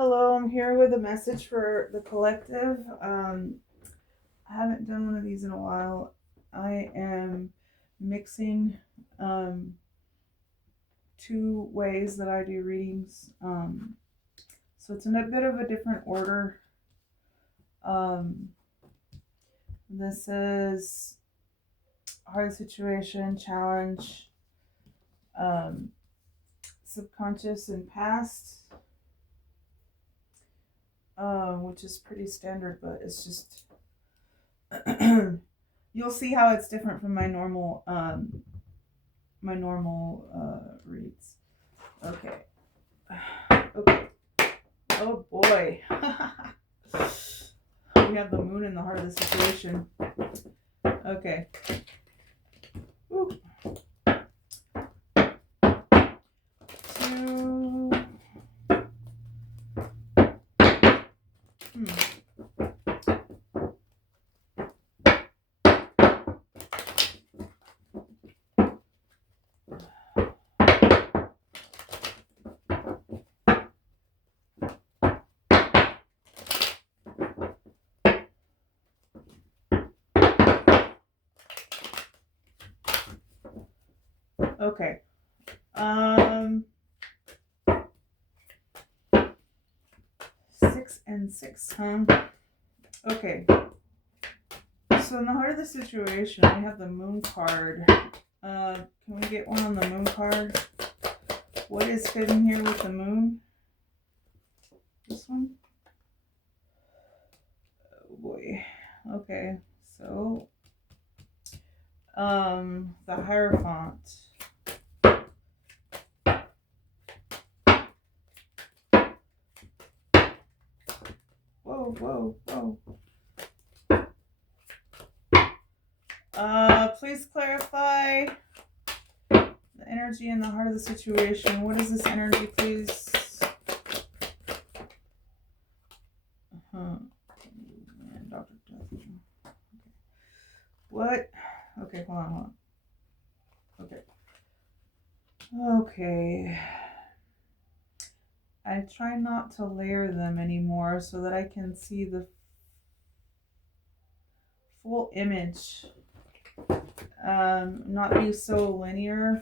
Hello, I'm here with a message for the collective. I haven't done one of these in a while. I am mixing um, two ways that I do readings. So it's in a bit of a different order. Um, this is hard situation, challenge, um, subconscious and past, which is pretty standard, but it's just you'll see how it's different from my normal reads. Okay. Okay. Oh boy. We have the moon in the heart of the situation. Okay. Woo. Two. Okay. 6 and 6, huh? Okay. So in the heart of the situation, we have the moon card. Can we get one on the moon card? What is hidden here with the moon? This one? Oh boy. Okay. So, the Hierophant. Whoa, whoa, whoa. Please clarify the energy in the heart of the situation. What is this energy, please? Man, Dr. Death. What? Okay, hold on. Okay. I try not to layer them anymore so that I can see the full image. Not be so linear.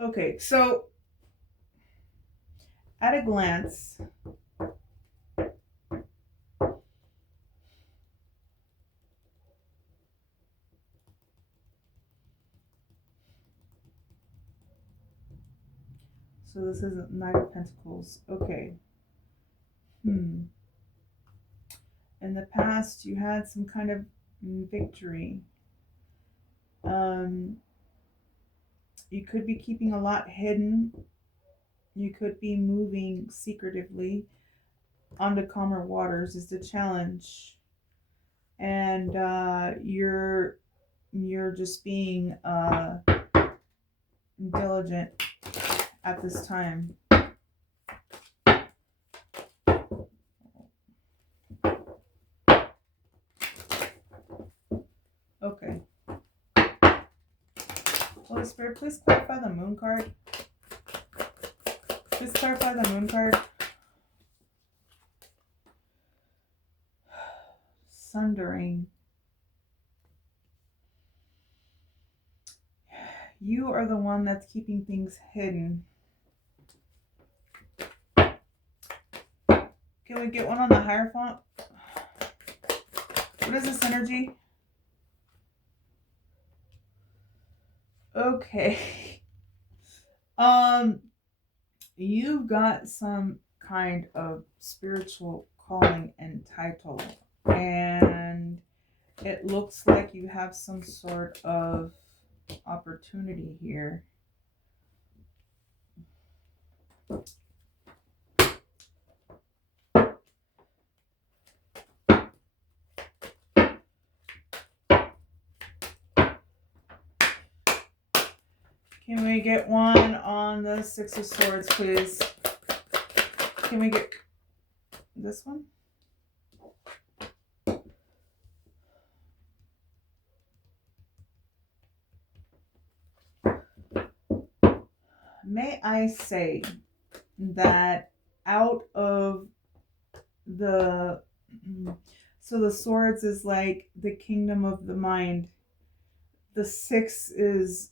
Okay, so at a glance, so this isn't Knight of Pentacles. Okay. In the past, you had some kind of victory. You could be keeping a lot hidden. You could be moving secretively onto calmer waters is the challenge. And you're just being diligent at this time. Okay. Holy Spirit, please clarify the moon card. Please clarify the moon card. Sundering. You are the one that's keeping things hidden. Can we get one on the Hierophant? What is this energy? Okay. You've got some kind of spiritual calling and title, and it looks like you have some sort of opportunity here. Can we get one on the Six of Swords, please? Can we get this one? May I say that out of the so the swords is like the kingdom of the mind. The six is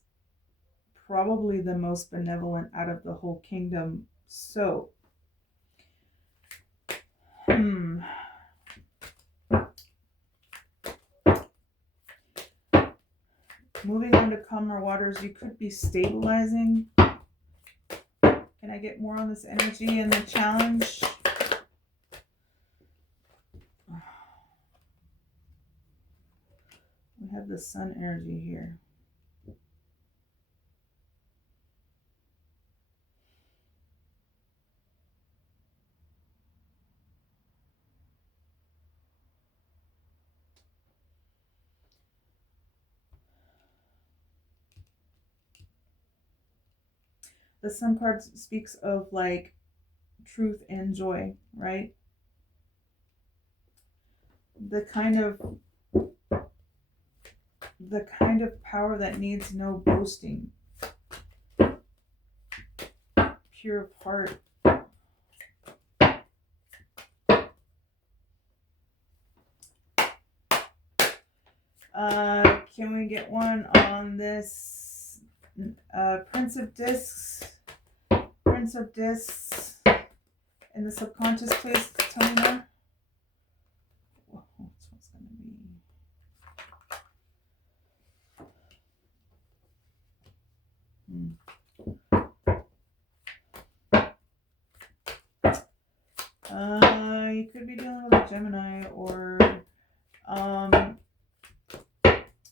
probably the most benevolent out of the whole kingdom. So moving on to calmer waters, you could be stabilizing. Can I get more on this energy and the challenge? We have the sun energy here. The sun card speaks of like truth and joy, right? The kind of power that needs no boasting. Pure of heart. Can we get one on this Prince of Discs? Prince of Discs in the subconscious, please. Tell me more. Whoa, that's what's going to be. You could be dealing with a Gemini, or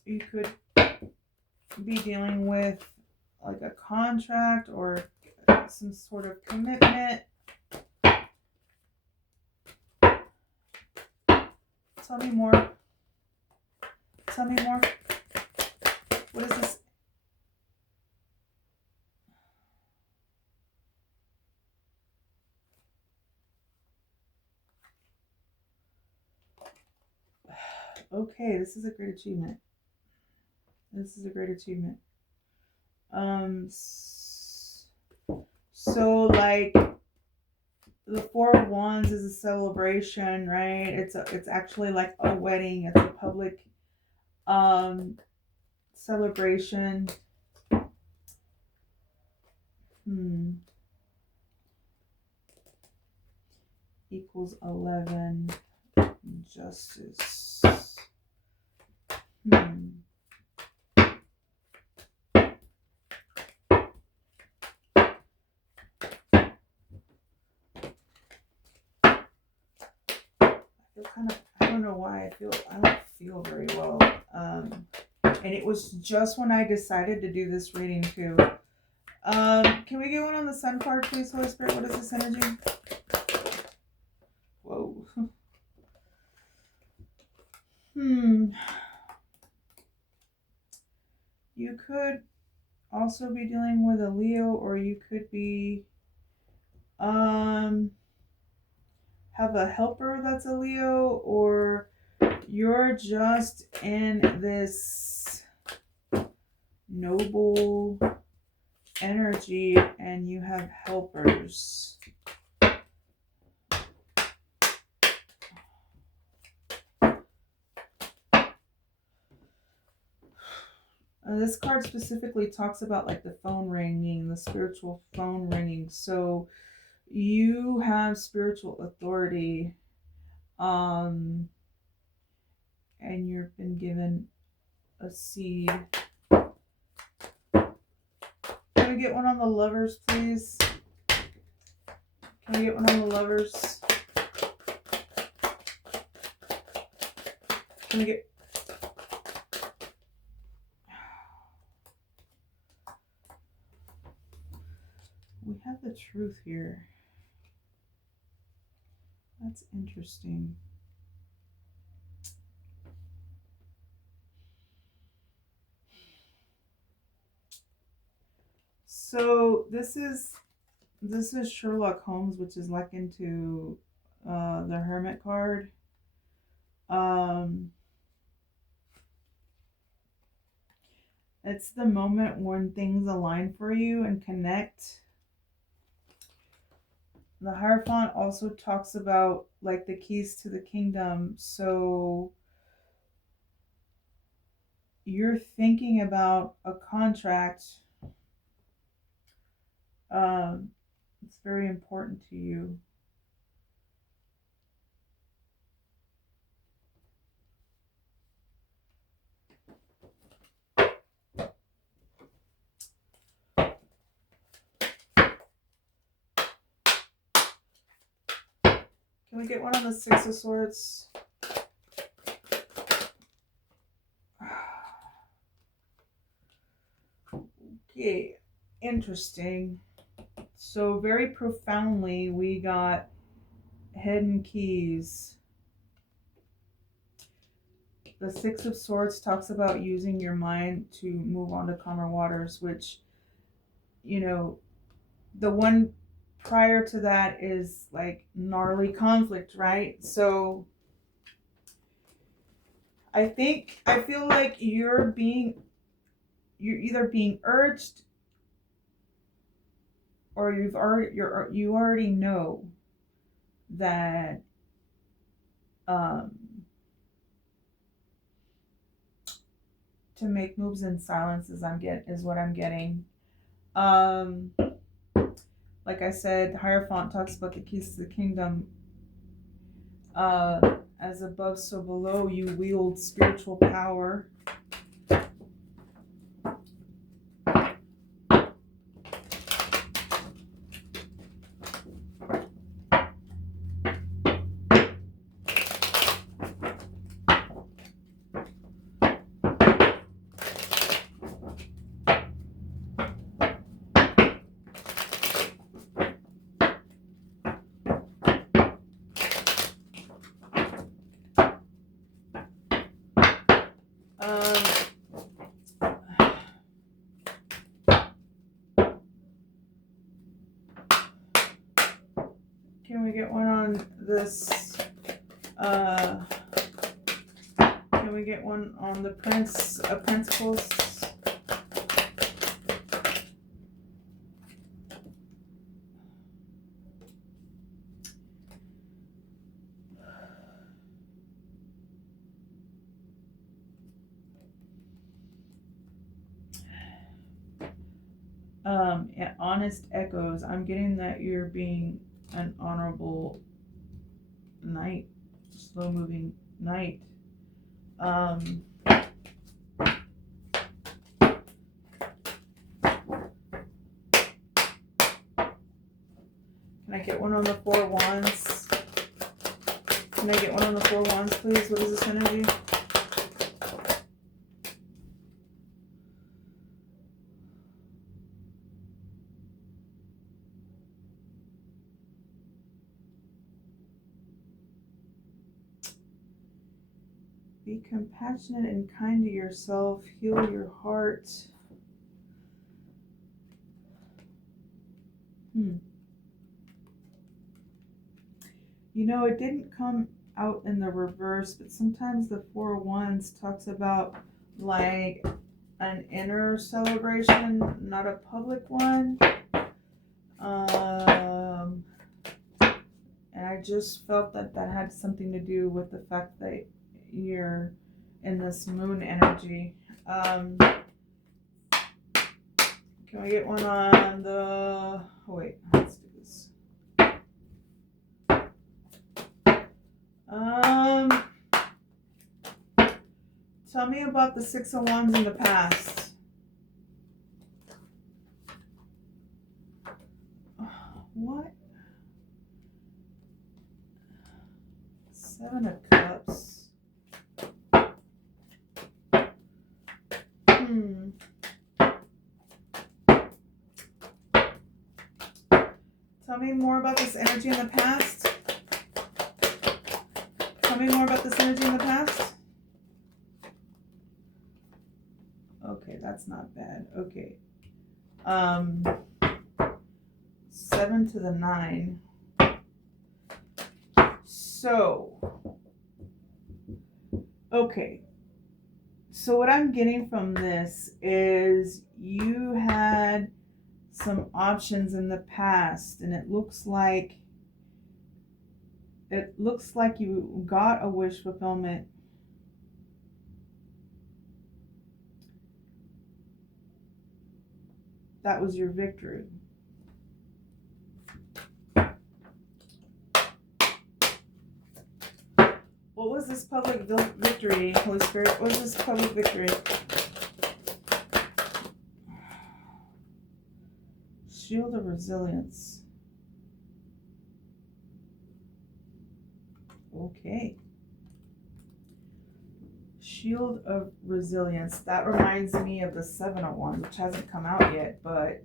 you could be dealing with like a contract or some sort of commitment. Tell me more. Tell me more. What is this? Okay, this is a great achievement. This is a great achievement. So like the Four of Wands is a celebration, right? It's actually like a wedding. It's a public celebration. Equals 11. Justice. I don't know why I don't feel very well. And it was just when I decided to do this reading too. Can we get one on the Sun card, please, Holy Spirit? What is this energy? Whoa. You could also be dealing with a Leo, or you could be have a helper that's a Leo, or you're just in this noble energy and you have helpers. This card specifically talks about like the phone ringing, the spiritual phone ringing. So you have spiritual authority, and you've been given a seed. Can we get one on the Lovers, please? Can we get one on the Lovers? Can we get... We have the Truth here. That's interesting. So this is Sherlock Holmes, which is like into the Hermit card. Um, it's the moment when things align for you and connect. The Hierophant also talks about like the keys to the kingdom. So you're thinking about a contract. Um, it's very important to you. Can we get one on the Six of Swords? Okay, interesting. So very profoundly, we got hidden keys. The Six of Swords talks about using your mind to move on to calmer waters, which, you know, the one prior to that is like gnarly conflict, right? So I feel like you're either being urged or you already know that um to make moves in silence is what I'm getting. Um like I said, Hierophant talks about the keys to the kingdom. As above, so below, you wield spiritual power. Um, can we get one on this? Can we get one on the Prince of Pentacles? Honest echoes. I'm getting that you're being an honorable knight, slow moving knight. Can I get one on the Four Wands? Can I get one on the Four Wands, please? What is this energy? Be compassionate and kind to yourself. Heal your heart. You know, it didn't come out in the reverse, but sometimes the Four Wands talks about like an inner celebration, not a public one. And I just felt that that had something to do with the fact that you're in this moon energy. Can we get one on the... Oh, wait, let's do this. Tell me about the Six of Wands in the past. What? Seven of Cups. Tell me more about this energy in the past. Tell me more about this energy in the past. Okay, that's not bad. Okay. Um, 7 to the 9. So, okay. So what I'm getting from this is you had some options in the past, and it looks like you got a wish fulfillment. That was your victory. What was this public victory, Holy Spirit? What was this public victory? Shield of resilience. Okay. Shield of resilience. That reminds me of the 701, which hasn't come out yet, but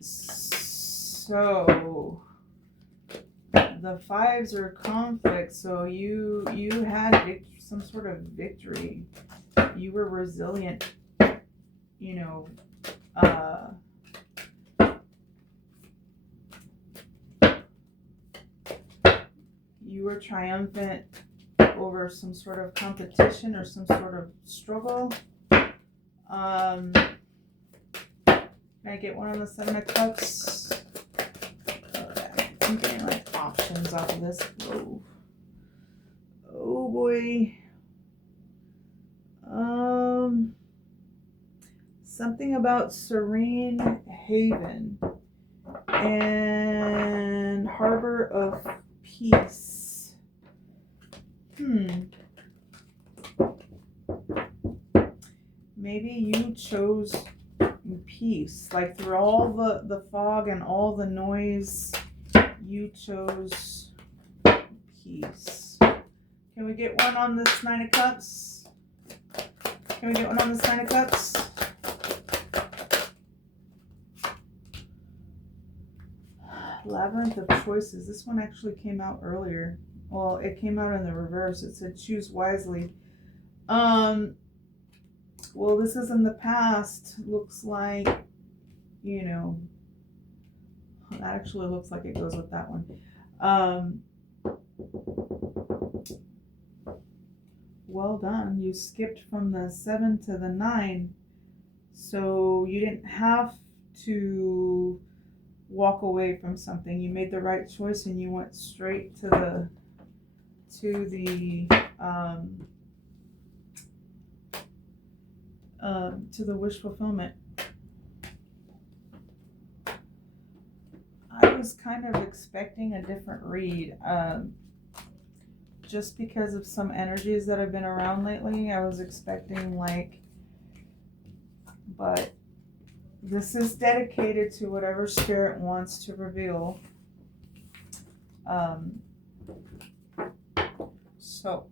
so the 5s are conflict, so you had some sort of victory. You were resilient, you know, you were triumphant over some sort of competition or some sort of struggle. Can I get one on the 7 of Cups? I'm getting like options off of this. Oh boy. Something about serene haven and harbor of peace. Maybe you chose peace. Like through all the fog and all the noise, you chose peace. Can we get one on this 9 of Cups? Can we get one on this 9 of Cups? Labyrinth of choices. This one actually came out earlier. Well, it came out in the reverse. It said choose wisely. Well, this is in the past. Looks like, that actually looks like it goes with that one. Well done. You skipped from the 7 to the 9. So you didn't have to walk away from something. You made the right choice and you went straight to the wish fulfillment. I was kind of expecting a different read. Just because of some energies that have been around lately, I was expecting but this is dedicated to whatever spirit wants to reveal. So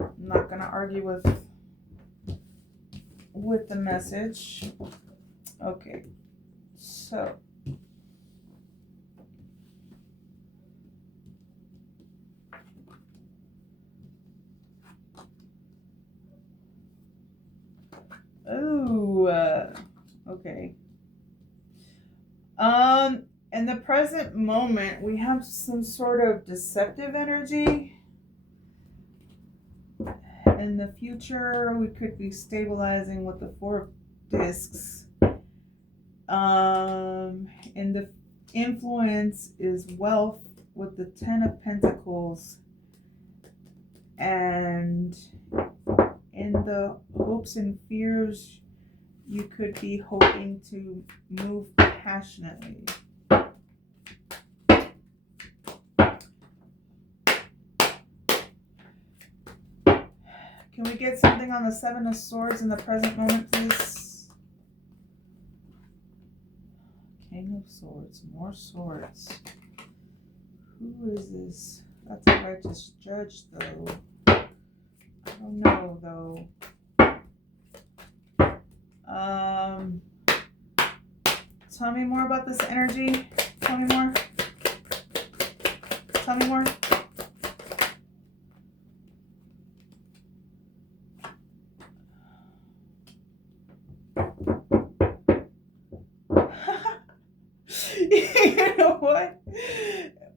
I'm not going to argue with the message. Okay, so okay. In the present moment, we have some sort of deceptive energy. In the future, we could be stabilizing with the 4 of discs. And the influence is wealth with the 10 of pentacles. And in the hopes and fears, you could be hoping to move passionately. Can we get something on the 7 of Swords in the present moment, please? King of Swords, more swords. Who is this? That's a righteous judge, though. I don't know, though. Tell me more about this energy. Tell me more. Tell me more. You know what?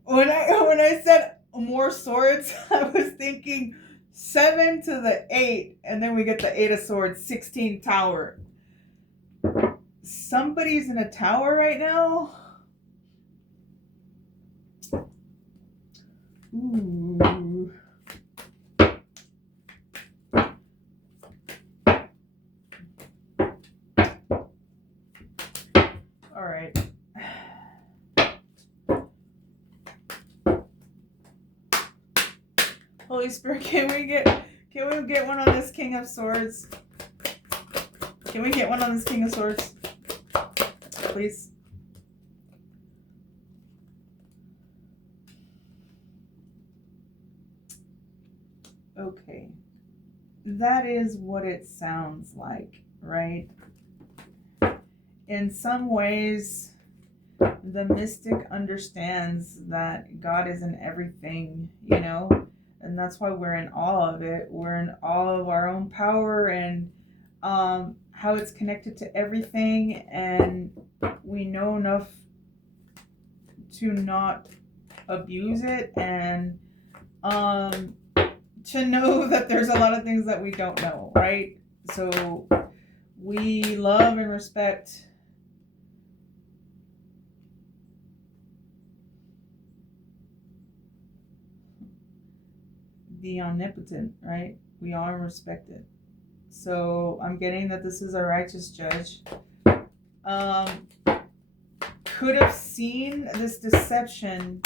When I said more swords, I was thinking 7 to the 8, and then we get the 8 of swords, 16 tower. Somebody's in a tower right now. Ooh. All right. Holy Spirit, can we get one on this King of Swords? Can we get one on this King of Swords? Please. Okay. That is what it sounds like, right? In some ways, the mystic understands that God is in everything, you know? And that's why we're in awe of it. We're in awe of our own power and how it's connected to everything. And we know enough to not abuse it and to know that there's a lot of things that we don't know, right? So we love and respect the omnipotent, right? We are respected. So I'm getting that this is a righteous judge. Could have seen this deception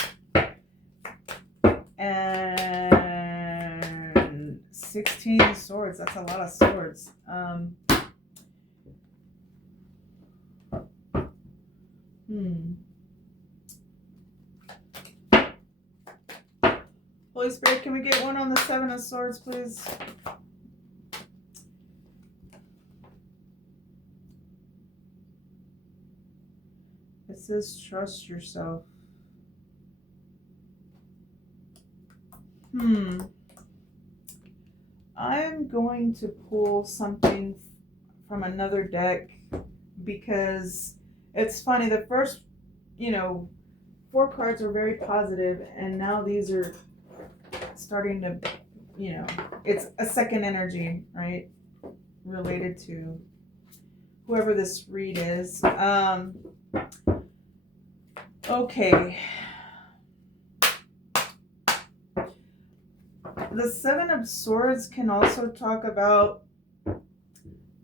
and 16 swords. That's a lot of swords. Holy Spirit, can we get one on the 7 of swords, please? It says trust yourself. I'm going to pull something from another deck because it's funny. The first, 4 cards are very positive, and now these are starting to, it's a second energy, right? Related to whoever this read is. Okay. The 7 of Swords can also talk about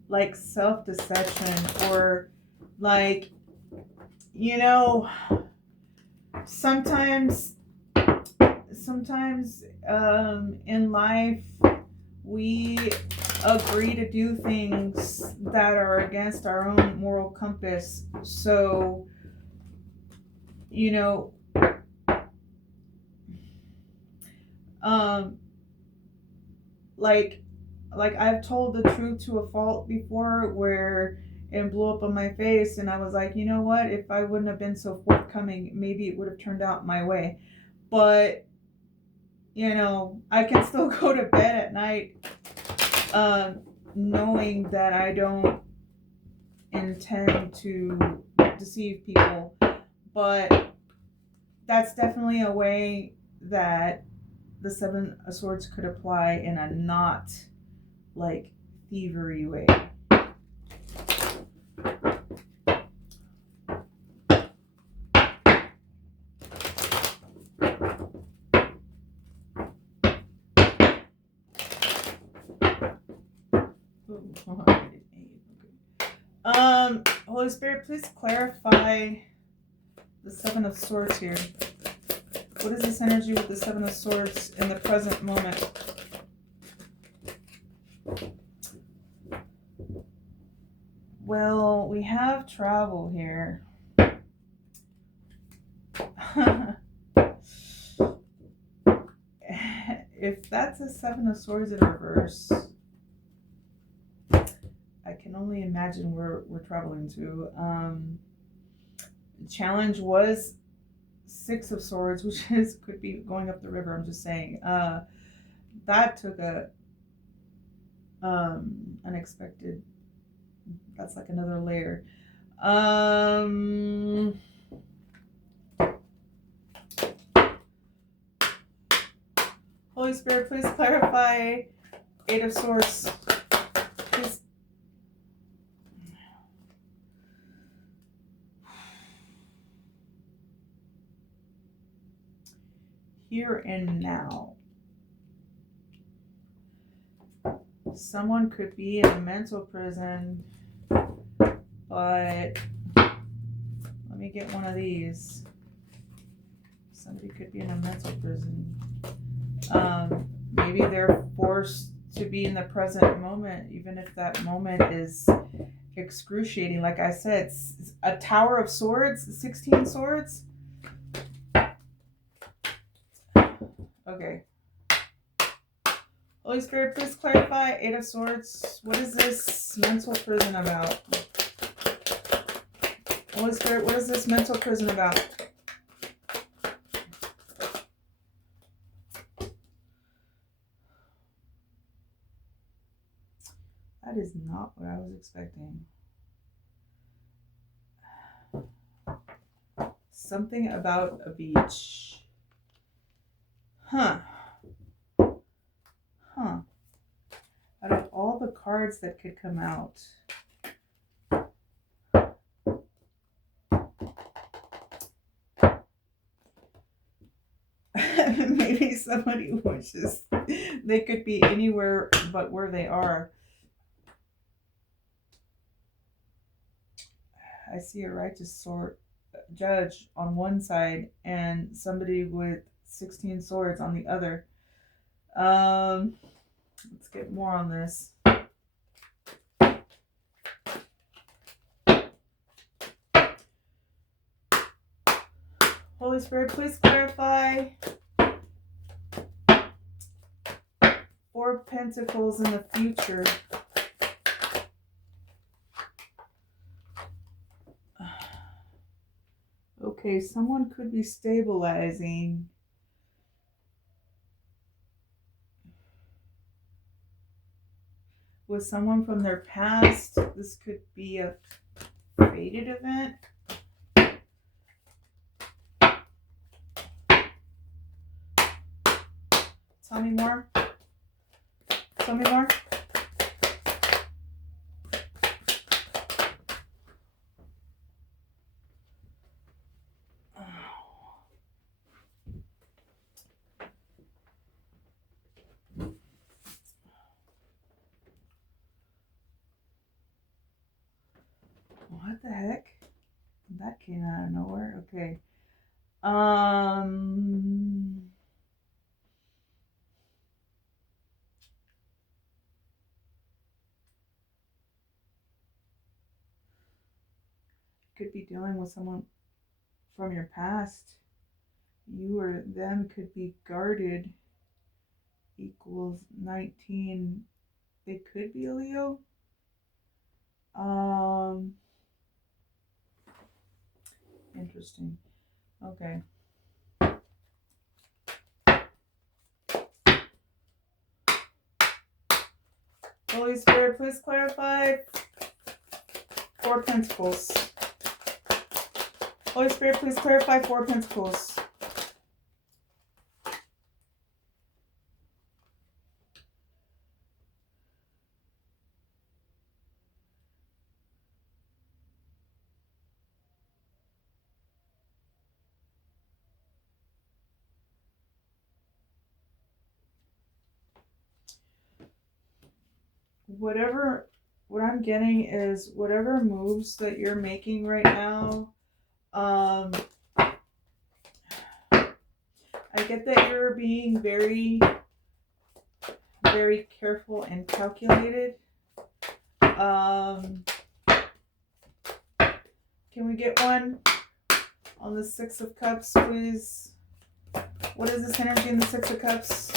like self-deception or like, sometimes in life we agree to do things that are against our own moral compass. So, like I've told the truth to a fault before where it blew up on my face, and I was like, you know what, if I wouldn't have been so forthcoming, maybe it would have turned out my way. But I can still go to bed at night knowing that I don't intend to deceive people. But that's definitely a way that the 7 of Swords could apply in a not like thievery way. Holy Spirit, please clarify the 7 of Swords here. What is this energy with the 7 of Swords in the present moment? Well, we have travel here. If that's a 7 of Swords in reverse, I can only imagine where we're traveling to. Challenge was 6 of Swords, which could be going up the river. I'm just saying. That took a unexpected. That's like another layer. Holy Spirit, please clarify. Eight of Swords. Please. Here and now. Someone could be in a mental prison, but let me get one of these. Somebody could be in a mental prison. Maybe they're forced to be in the present moment, even if that moment is excruciating. Like I said, it's a Tower of Swords, 16 swords. Okay. Holy Spirit, please clarify. Eight of Swords. What is this mental prison about? Holy Spirit, what is this mental prison about? That is not what I was expecting. Something about a beach. Huh. Out of all the cards that could come out, maybe somebody wishes they could be anywhere but where they are. I see a righteous judge on one side and somebody with 16 swords on the other. Let's get more on this. Holy Spirit, please clarify. Four Pentacles in the future. Okay, someone could be stabilizing. With someone from their past. This could be a fated event. Tell me more. Tell me more. What the heck? That came out of nowhere. Okay. Could be dealing with someone from your past. You or them could be guarded. Equals 19. It could be a Leo. Interesting. Okay. Holy Spirit, please clarify. Four Pentacles. Holy Spirit, please clarify. Four Pentacles. What I'm getting is whatever moves that you're making right now, I get that you're being very, very careful and calculated. Can we get one on the Six of Cups, please? What is this energy in the Six of Cups?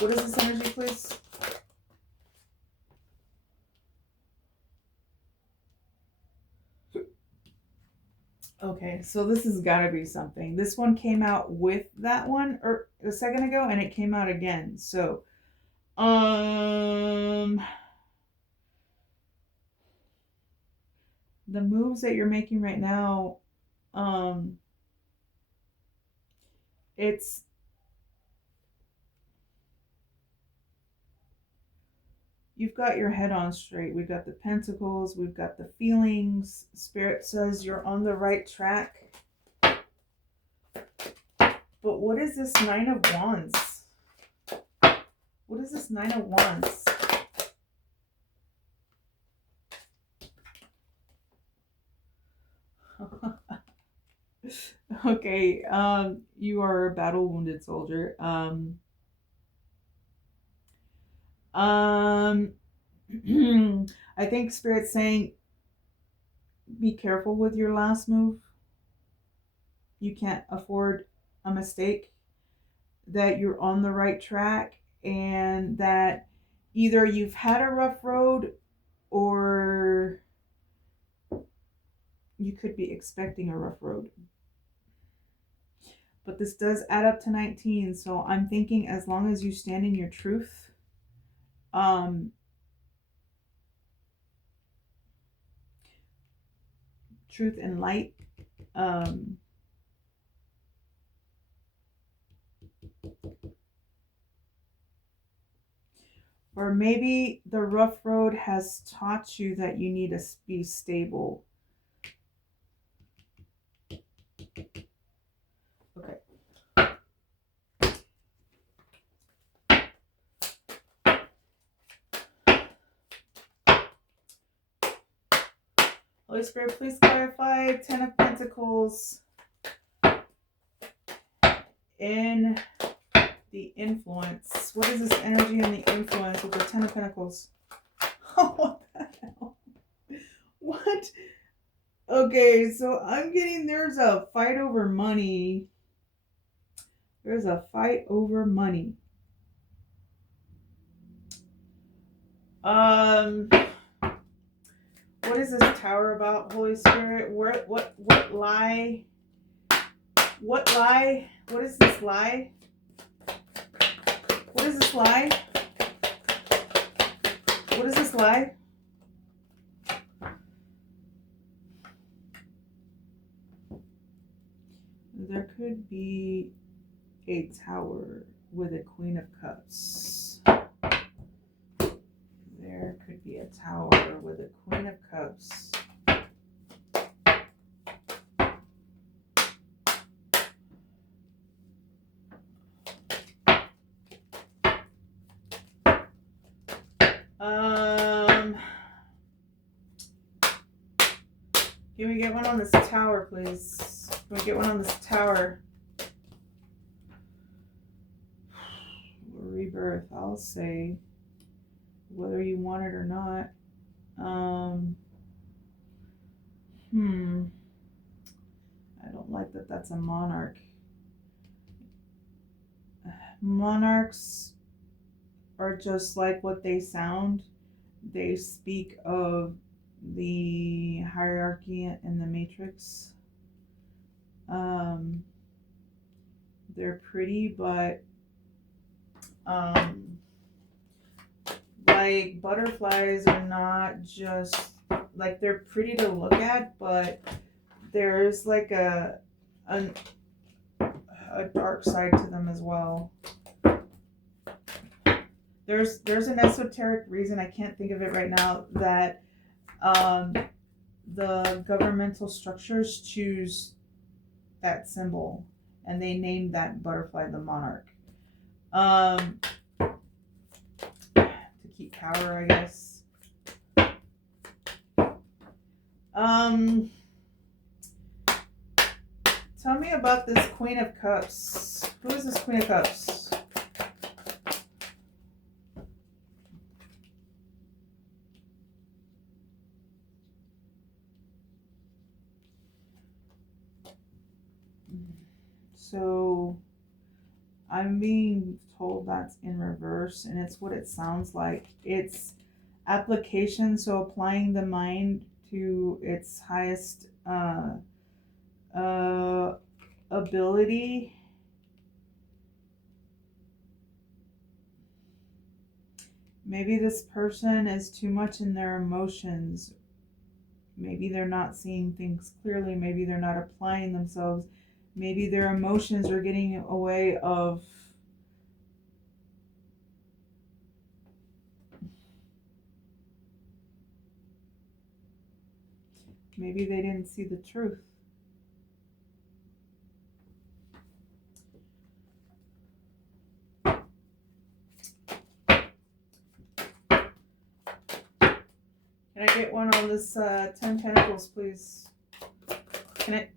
What is this energy, please? Okay, so this has got to be something. This one came out with that one or a second ago, and it came out again. So, the moves that you're making right now, it's you've got your head on straight. We've got the pentacles, we've got the feelings. Spirit says you're on the right track. But what is this Nine of Wands? What is this Nine of Wands? Okay, you are a battle wounded soldier. I think Spirit's saying be careful with your last move. You can't afford a mistake, that you're on the right track, and that either you've had a rough road or you could be expecting a rough road. But this does add up to 19, so I'm thinking as long as you stand in your truth, truth and light, or maybe the rough road has taught you that you need to be stable. Okay. Holy Spirit, please clarify Ten of Pentacles in the influence. What is this energy in the influence with the Ten of Pentacles? Oh, what the hell? What? Okay, so I'm getting there's a fight over money. There's a fight over money. What is this tower about, Holy Spirit? What lie? What lie? What is this lie? What is this lie? What is this lie? There could be a tower with a Queen of Cups. There could be a tower with a Queen of Cups. Can we get one on this tower, please? Can we get one on this tower? Rebirth, I'll say, whether you want it or not. I don't like that that's a monarch. Monarchs are just like what they sound. They speak of the hierarchy in the matrix. They're pretty, but like butterflies are not just like, they're pretty to look at, but there's like a dark side to them as well. There's an esoteric reason, I can't think of it right now, that the governmental structures choose that symbol and they named that butterfly the monarch. To keep power, I guess. Tell me about this Queen of Cups. Who is this Queen of Cups? So I'm being told that's in reverse, and it's what it sounds like. It's application, so applying the mind to its highest ability. Maybe this person is too much in their emotions. Maybe they're not seeing things clearly. Maybe they're not applying themselves. Maybe their emotions are getting away of Maybe they didn't see the truth. Can I get one on this 10 Pentacles, please? Can I?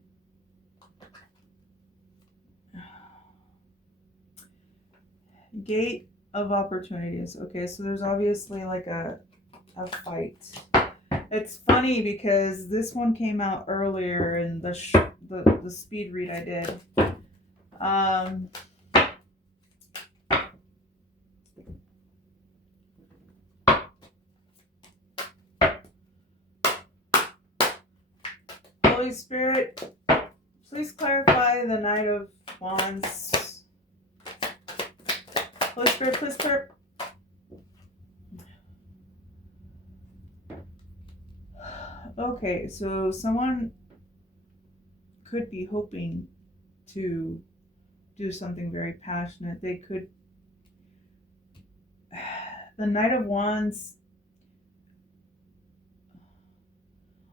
Gate of opportunities. Okay, so there's obviously like a fight. It's funny because this one came out earlier in the speed read I did. Holy Spirit, please clarify the Knight of Wands. Holy Spirit, please clarify. Okay, so someone could be hoping to do something very passionate. They could. The Knight of Wands,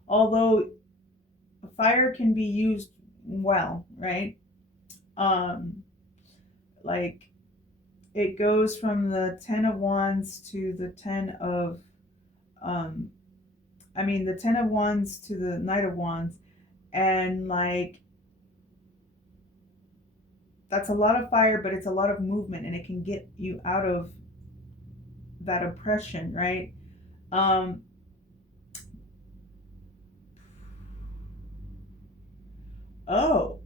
although fire can be used well, right? Like it goes from the 10 of Wands to the 10 of the 10 of Wands to the Knight of Wands, and like that's a lot of fire, but it's a lot of movement, and it can get you out of that oppression, right? Oh,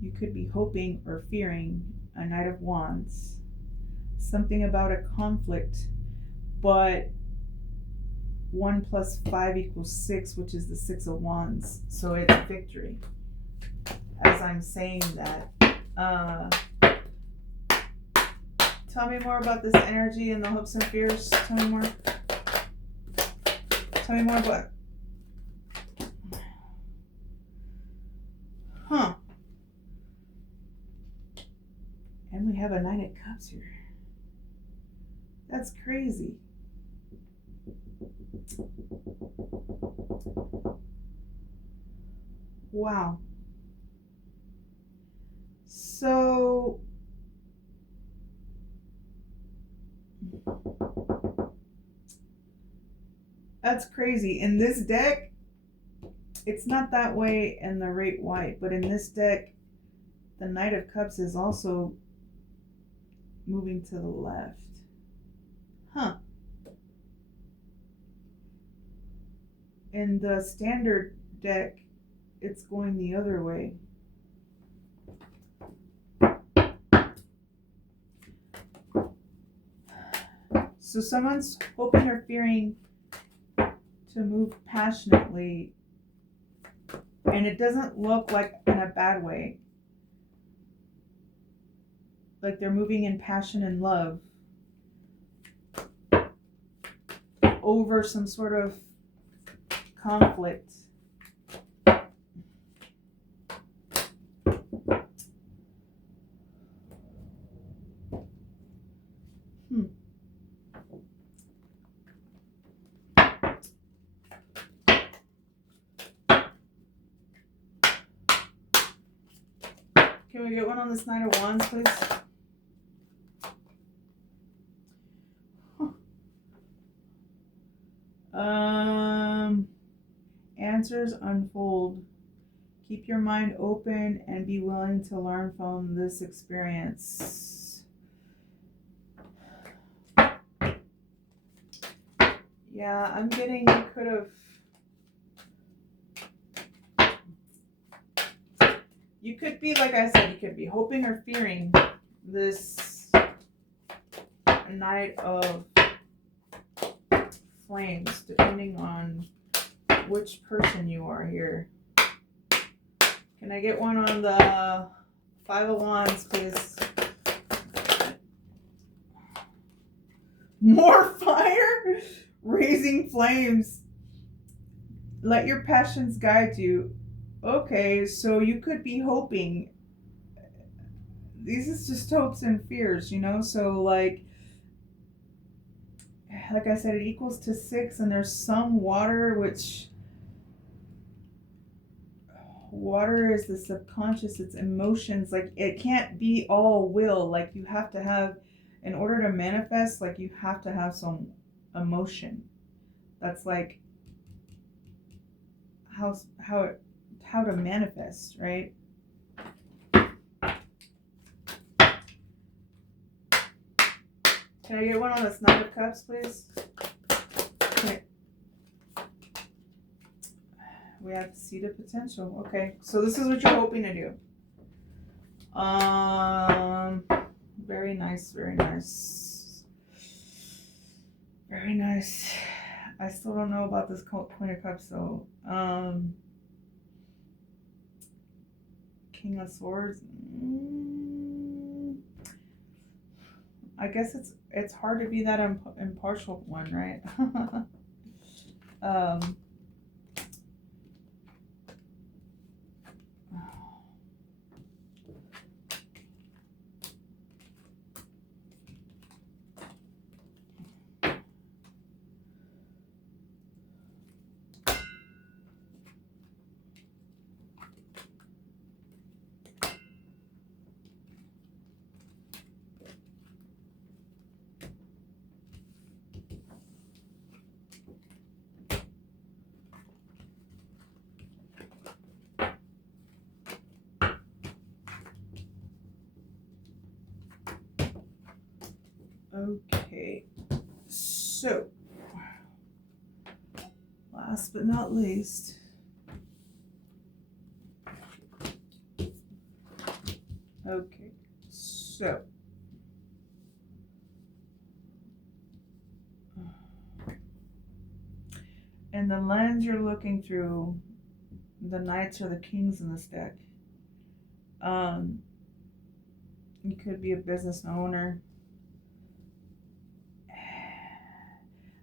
you could be hoping or fearing a Knight of Wands, something about a conflict, but 1 plus 5 equals 6, which is the 6 of Wands. So it's victory. As I'm saying that, tell me more about this energy and the hopes and fears. Tell me more. Tell me more about. Huh. And we have a 9 of Cups here. That's crazy. Wow. So that's crazy. In this deck, it's not that way in the Rate White, but in this deck, the Knight of Cups is also moving to the left. Huh. In the standard deck, it's going the other way. So someone's hoping or fearing to move passionately, and it doesn't look like in a bad way. Like they're moving in passion and love over some sort of conflict. Can we get one on this Knight of Wands, please? Answers unfold. Keep your mind open and be willing to learn from this experience. Yeah, I'm getting you could have. You could be, like I said, you could be hoping or fearing this Knight of Flames, depending on which person you are here. Can I get one on the 5 of Wands, please? More fire? Raising flames. Let your passions guide you. Okay, so you could be hoping. These is just hopes and fears, you know? So, like, like I said, it equals to 6, and there's some water, which water is the subconscious, it's emotions. Like, it can't be all will. Like, you have to have, in order to manifest, like, you have to have some emotion. That's like how to manifest, right? Can I get one on this Knight of Cups, please? Okay. We have Seed of Potential. Okay, so this is what you're hoping to do. Very nice, very nice. Very nice. I still don't know about this Queen of Cups, though. King of Swords. I guess it's hard to be that impartial one, right? Okay, so last but not least, okay, so in the lens you're looking through, the knights or the kings in this deck. You could be a business owner.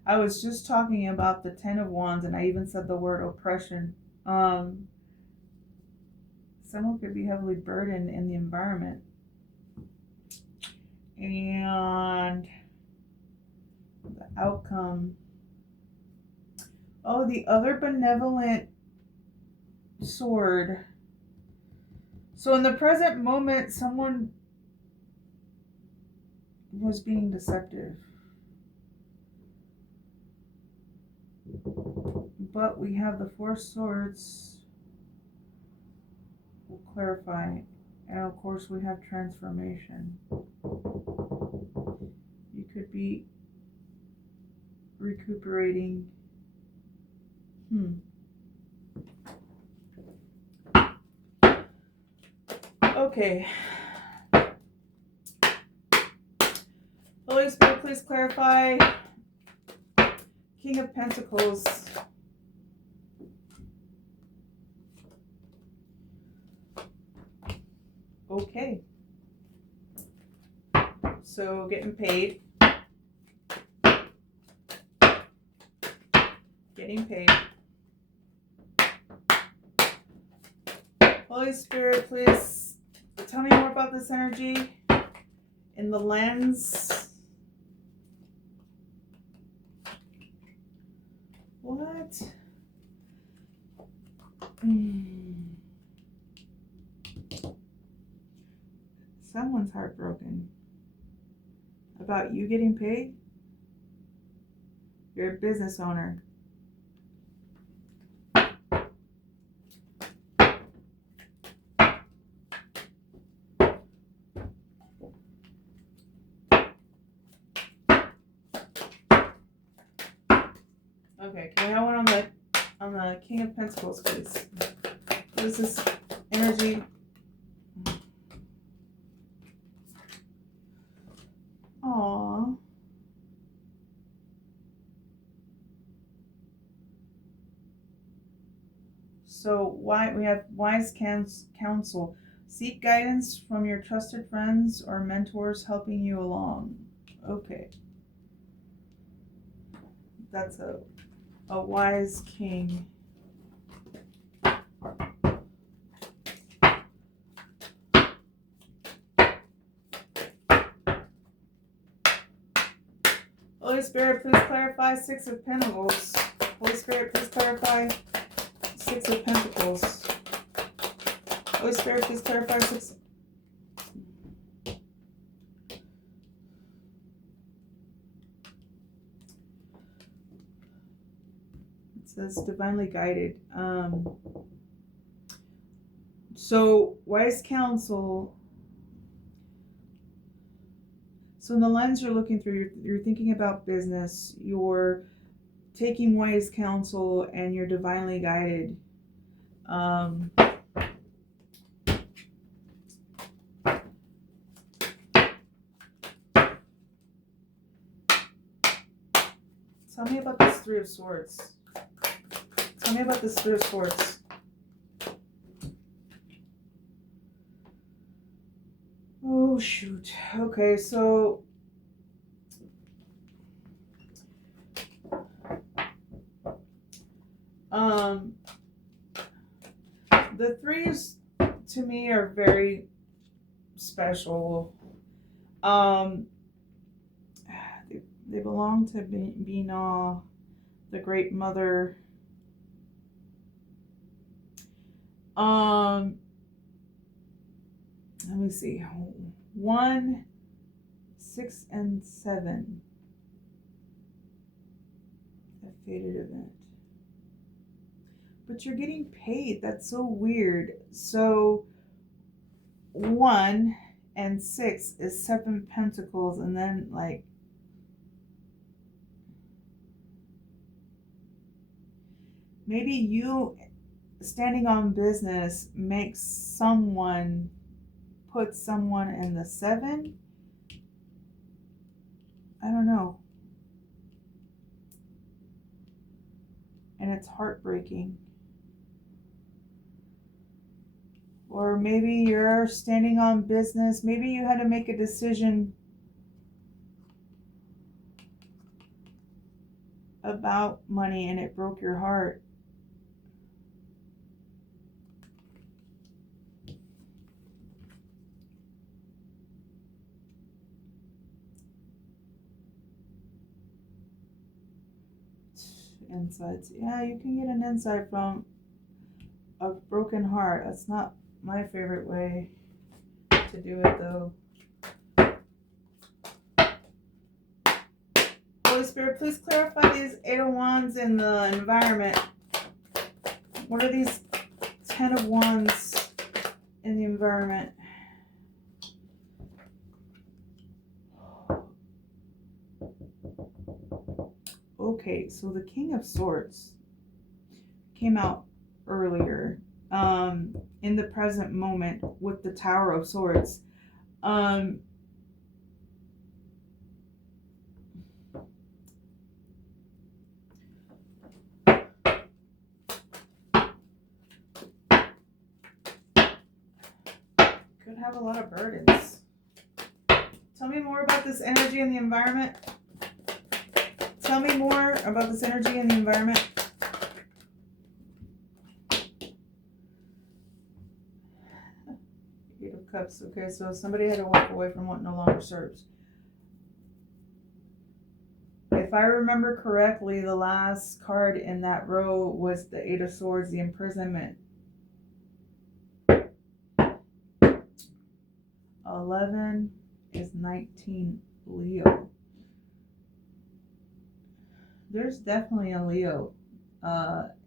I was just talking about the 10 of Wands, and I even said the word oppression. Someone could be heavily burdened in the environment. And the outcome. Oh, the other benevolent sword. So in the present moment, someone was being deceptive. But we have the 4 swords. We'll clarify. And of course we have transformation. You could be recuperating. Okay. Holy Spirit, please clarify. King of Pentacles. Okay. So getting paid. Getting paid. Holy Spirit, please tell me more about this energy in the lens. What? Someone's heartbroken. About you getting paid? You're a business owner. Okay, can I have one on the King of Pentacles, please? What is this energy? Aww. So we have wise counsel. Seek guidance from your trusted friends or mentors helping you along. Okay. That's a wise king. Holy Spirit, please clarify Six of Pentacles. Holy Spirit, please clarify Six of Pentacles. Holy Spirit, please clarify Six. It says divinely guided. So wise counsel. So in the lens you're looking through, you're thinking about business. You're taking wise counsel, and you're divinely guided. Tell me about this Three of Swords. Tell me about this Three of Swords. Oh, shoot. Okay, so the threes to me are very special. They belong to Binah, the Great Mother. Let me see. 1, 6, and 7. A fated event. But you're getting paid. That's so weird. So 1 and 6 is 7 pentacles, and then like maybe you standing on business makes someone put someone in the 7. I don't know. And it's heartbreaking. Or maybe you're standing on business. Maybe you had to make a decision about money and it broke your heart. Insights. Yeah, you can get an insight from a broken heart. That's not my favorite way to do it, though. Holy Spirit, please clarify these 8 of Wands in the environment. What are these 10 of Wands in the environment? Okay, so the King of Swords came out earlier in the present moment with the Tower of Swords. Could have a lot of burdens. Tell me more about this energy in the environment. Tell me more about this energy in the environment. Eight of Cups. Okay, so somebody had to walk away from what no longer serves. If I remember correctly, the last card in that row was the Eight of Swords, the imprisonment. 11 is 19, Leo. There's definitely a Leo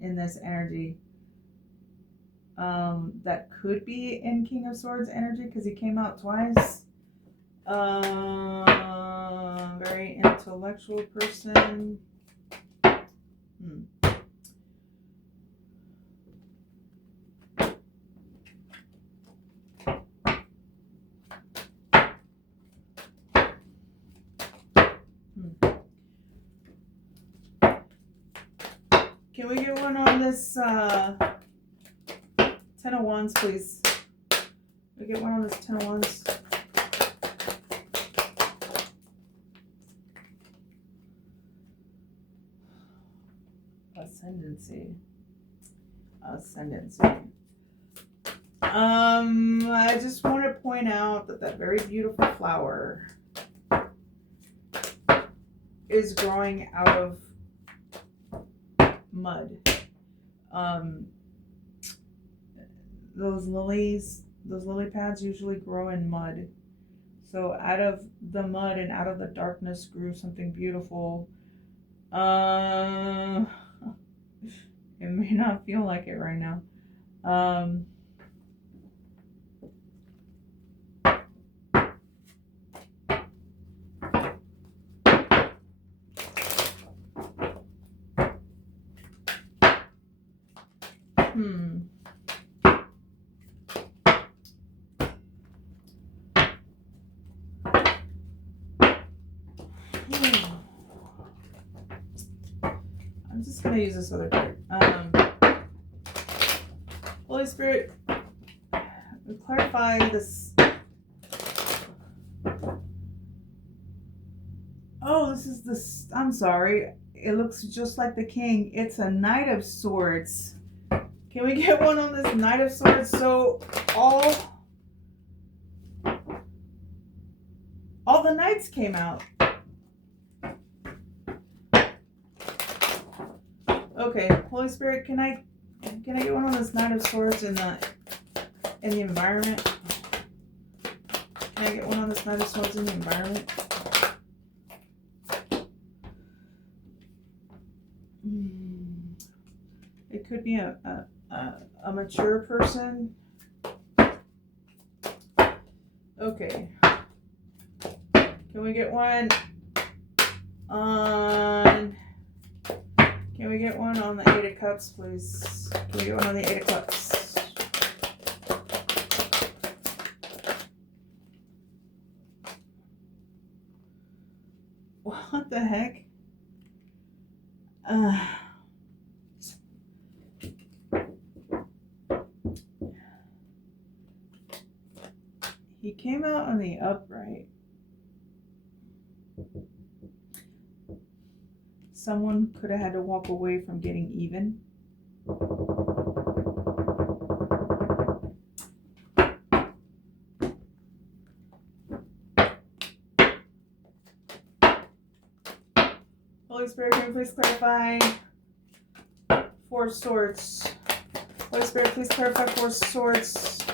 in this energy that could be in King of Swords energy because he came out twice. Very intellectual person. Can we get one on this 10 of Wands, please? We get one on this 10 of Wands. Ascendancy. I just want to point out that that very beautiful flower is growing out of mud. Those lily pads usually grow in mud. So out of the mud and out of the darkness grew something beautiful. It may not feel like it right now. I'm just gonna use this other card. Holy Spirit, clarify this. Oh, this is this. I'm sorry. It looks just like the king. It's a Knight of Swords. Can we get one on this Knight of Swords? So all the knights came out. Okay, Holy Spirit, can I get one on this Knight of Swords in the environment? Can I get one on this Knight of Swords in the environment? It could be a mature person. Okay. Can we get one on... Can we get one on the Eight of Cups, please? Can we get one on the Eight of Cups? What the heck? He came out on the upright. Someone could have had to walk away from getting even. Holy Spirit, can you please clarify Four of Swords? Holy Spirit, please clarify Four of Swords.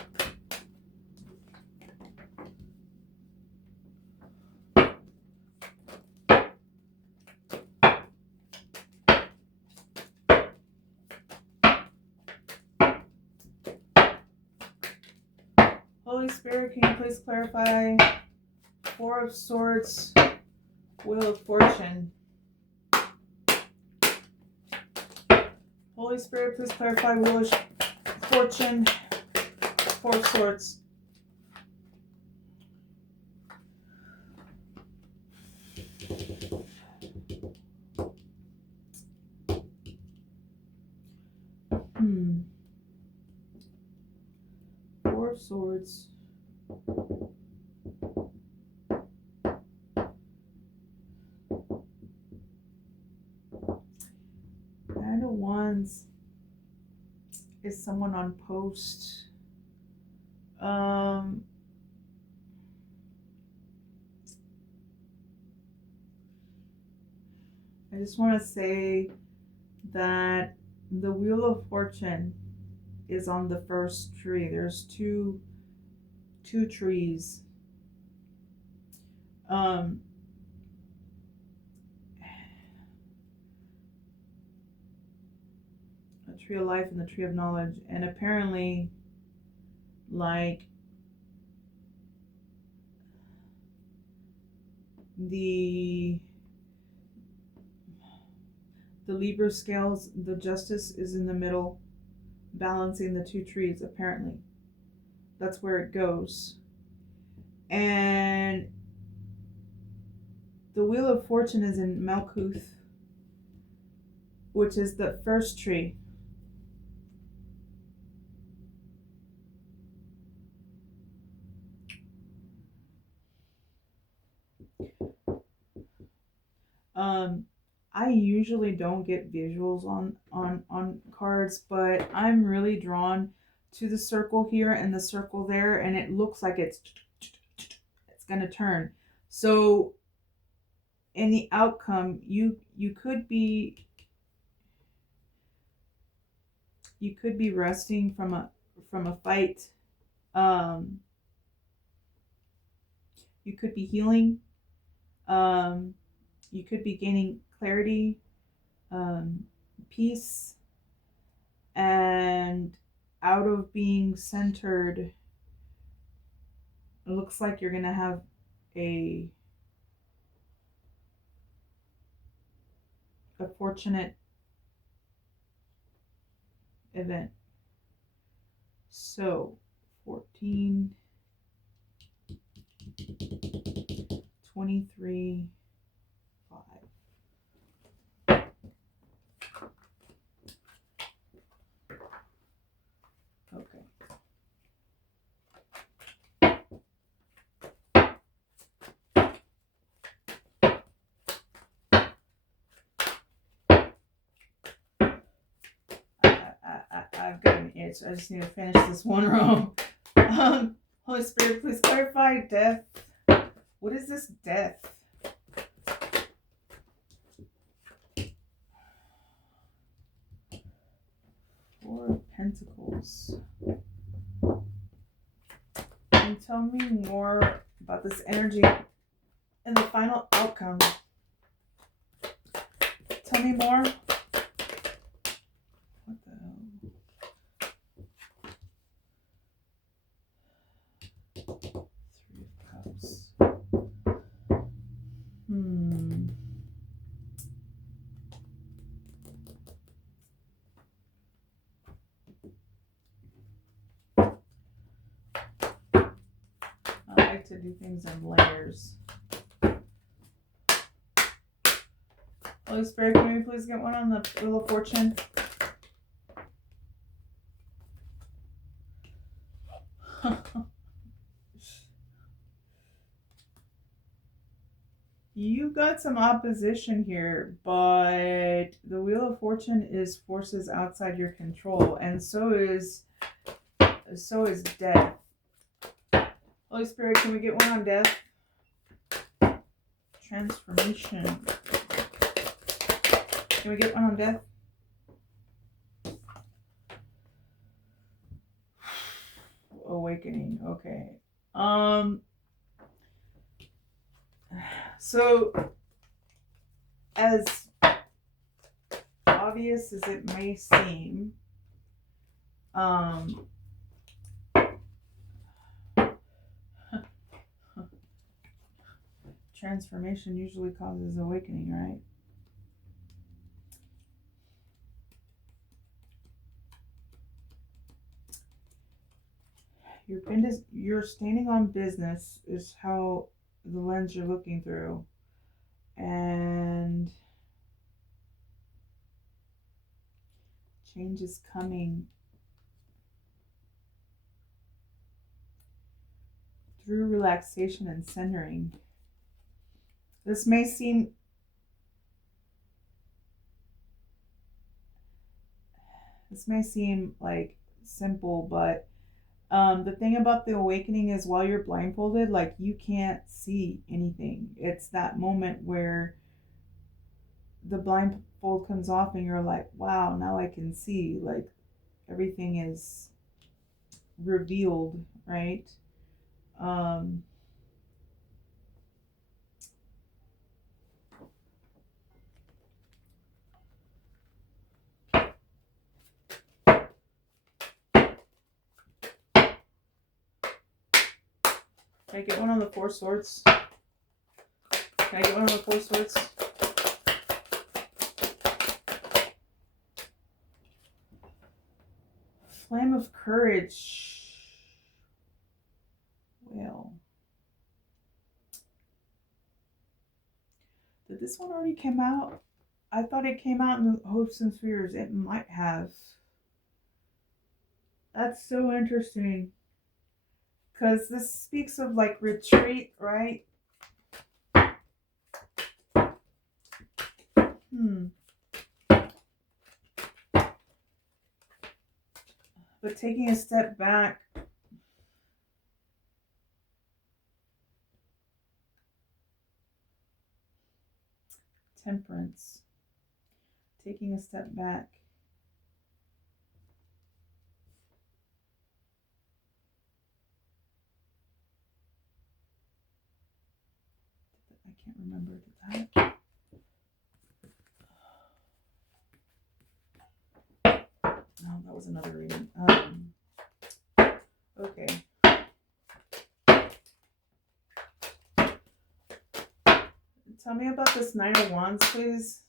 Holy Spirit, can you please clarify Four of Swords, Wheel of Fortune? Holy Spirit, please clarify Wheel of Fortune, Four of Swords. Four of Swords. Nine of Wands is someone on post. I just want to say that the Wheel of Fortune is on the first tree. There's two trees. A tree of life and the tree of knowledge. And apparently, like, the Libra scales, the justice is in the middle, balancing the two trees, apparently. That's where it goes. And the Wheel of Fortune is in Malkuth, which is the first tree. I usually don't get visuals on cards, but I'm really drawn to the circle here and the circle there, and it looks like it's gonna turn. So in the outcome, you could be resting from a fight. Um, you could be healing. Um, you could be gaining clarity, peace, and out of being centered, it looks like you're gonna have a fortunate event. So 14, 23, 5. Okay. I've got an itch. I just need to finish this one row. Holy Spirit, please clarify death. What is this death? Four of Pentacles. And tell me more about this energy and the final outcome. Tell me more. What the hell? Three of Cups. I like to do things in layers. Holy Spirit, can we please get one on the Wheel of Fortune? You got some opposition here, but the Wheel of Fortune is forces outside your control, and so is death. Holy Spirit, can we get one on death? Transformation. Can we get one on death? Awakening. Okay. So as obvious as it may seem, transformation usually causes awakening, right? You're standing on business is how the lens you're looking through, and change is coming through relaxation and centering. This may seem like simple, but the thing about the awakening is while you're blindfolded, like you can't see anything. It's that moment where the blindfold comes off and you're like, wow, now I can see. Like everything is revealed, right? Can I get one on the Four Swords? Can I get one on the Four Swords? Flame of Courage. Well, did this one already come out? I thought it came out in the Hopes and Fears. It might have. That's so interesting. Because this speaks of like retreat, right? But taking a step back, Temperance. Taking a step back. I can't remember. Did that? No, that was another reading. Okay. Tell me about this Nine of Wands, please.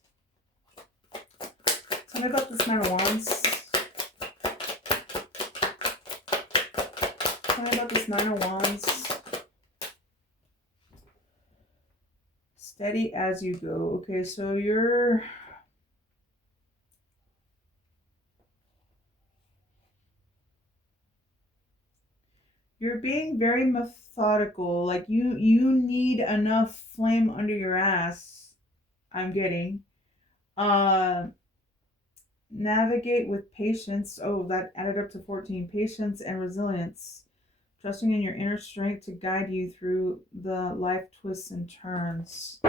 Tell me about this Nine of Wands. Tell me about this Nine of Wands. Steady as you go. Okay, so you're being very methodical. Like you need enough flame under your ass. I'm getting. Navigate with patience. Oh, that added up to 14. Patience and resilience. Trusting in your inner strength to guide you through the life twists and turns.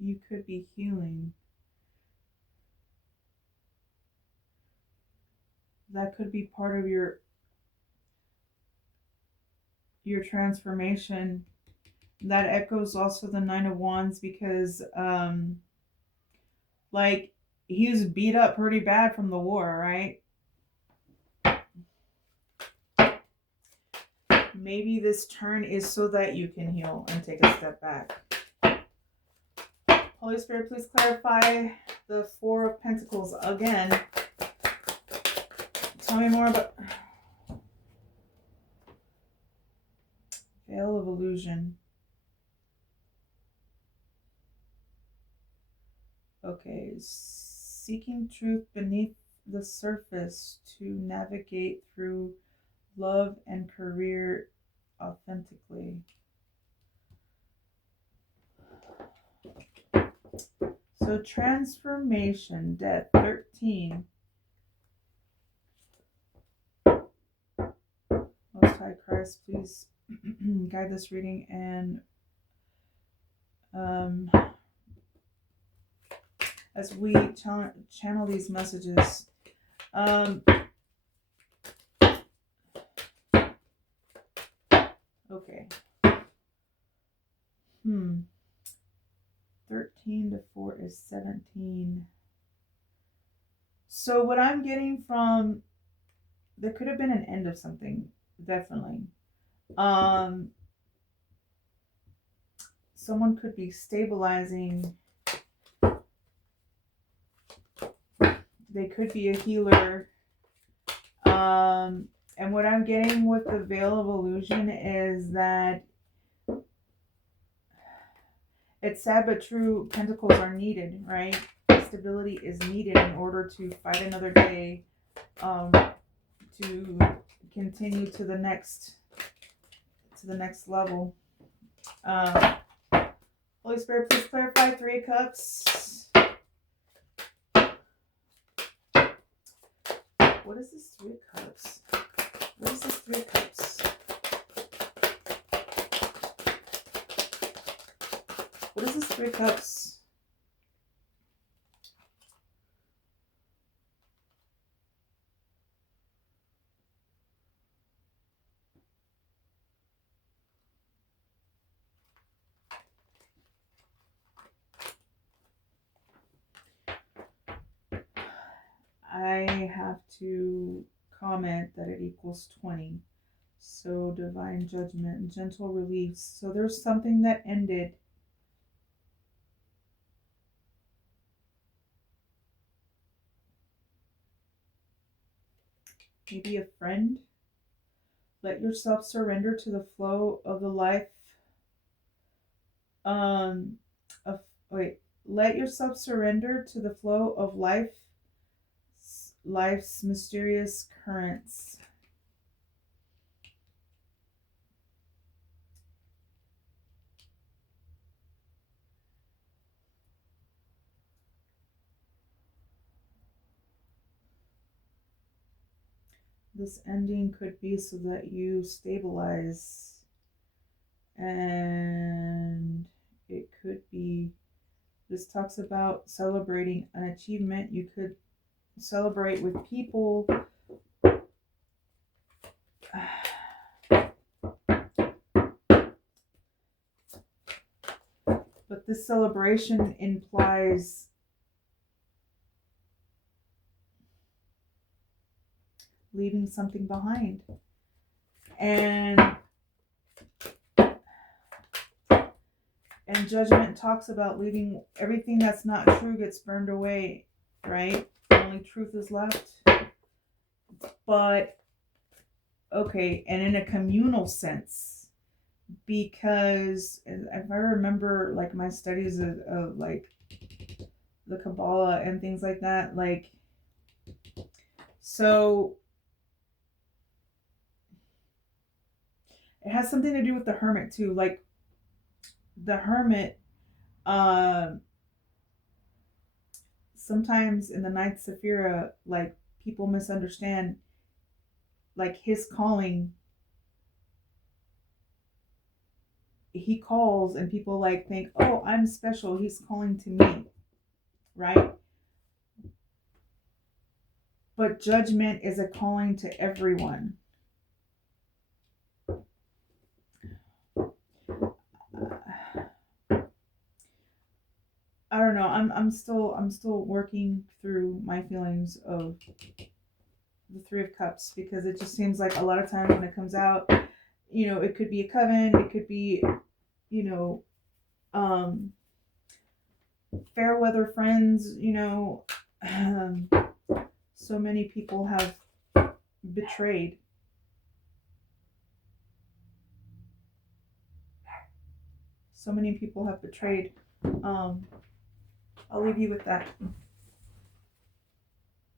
You could be healing. That could be part of your transformation. That echoes also the Nine of Wands because like he was beat up pretty bad from the war, right? Maybe this turn is so that you can heal and take a step back. Holy Spirit, please clarify the Four of Pentacles again. Tell me more about Veil of Illusion. Okay, seeking truth beneath the surface to navigate through love and career authentically. So transformation, death, 13. Most High Christ, please guide this reading and as we channel these messages. Okay. 13 to 4 is 17. So what I'm getting from, there could have been an end of something, definitely. Someone could be stabilizing. They could be a healer. And what I'm getting with the Veil of Illusion is that it's sad but true, pentacles are needed, right? Stability is needed in order to fight another day, to continue to the next level. Holy Spirit, please clarify Three of Cups. What is this Three of Cups? What is this Three of Cups? What is this Three of Cups? I have to comment that it equals 20. So divine judgment, gentle release. So there's something that ended. Maybe a friend. Let yourself surrender to the flow of the life. Let yourself surrender to the flow of life's mysterious currents. This ending could be so that you stabilize, and it could be, this talks about celebrating an achievement. You could celebrate with people. But this celebration implies leaving something behind. And judgment talks about leaving everything that's not true gets burned away, right? Only truth is left. But okay, and in a communal sense, because if I remember like my studies of like the Kabbalah and things like that, like, so it has something to do with the hermit too. Like the hermit, um, sometimes in the ninth Sephira, like people misunderstand like his calling. He calls and people like think, oh, I'm special. He's calling to me, right? But judgment is a calling to everyone. I don't know. I'm still working through my feelings of the Three of Cups, because it just seems like a lot of times when it comes out, it could be a coven, it could be, you know, um, fair weather friends, so many people have betrayed. So many people have betrayed. Um, I'll leave you with that.